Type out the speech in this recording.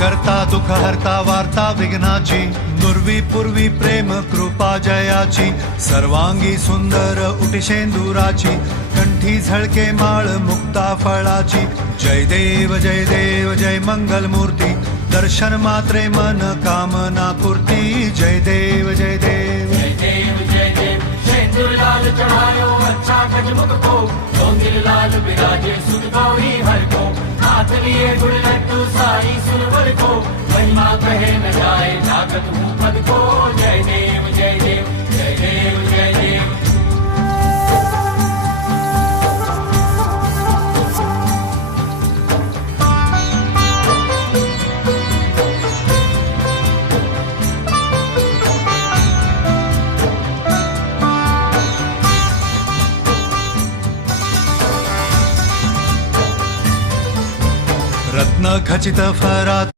करता दुःख हरता वार्ता विघ्नाची, नुर्वी पूर्वी प्रेम कृपा जयाची, सर्वांगी सुंदर उटिशेंदुराची, कंठी झळके माळ मुक्ता फळाची. जय देव जय मंगल मूर्ती, दर्शन मात्रे मन कामना पूर्ती. जय देव जय देव शेंदूर लाल चढ़ायो अच्छा गजमुख को, डोंगिर लाल विराजे सुध गौरी हर को, हाथ लिए गुड़ लड्डू सारी सुरवर को, महिमा कहे न जाए जागत हूँ पद को. जय देव जय देव जय देव जय देव. रत्न खचित फरात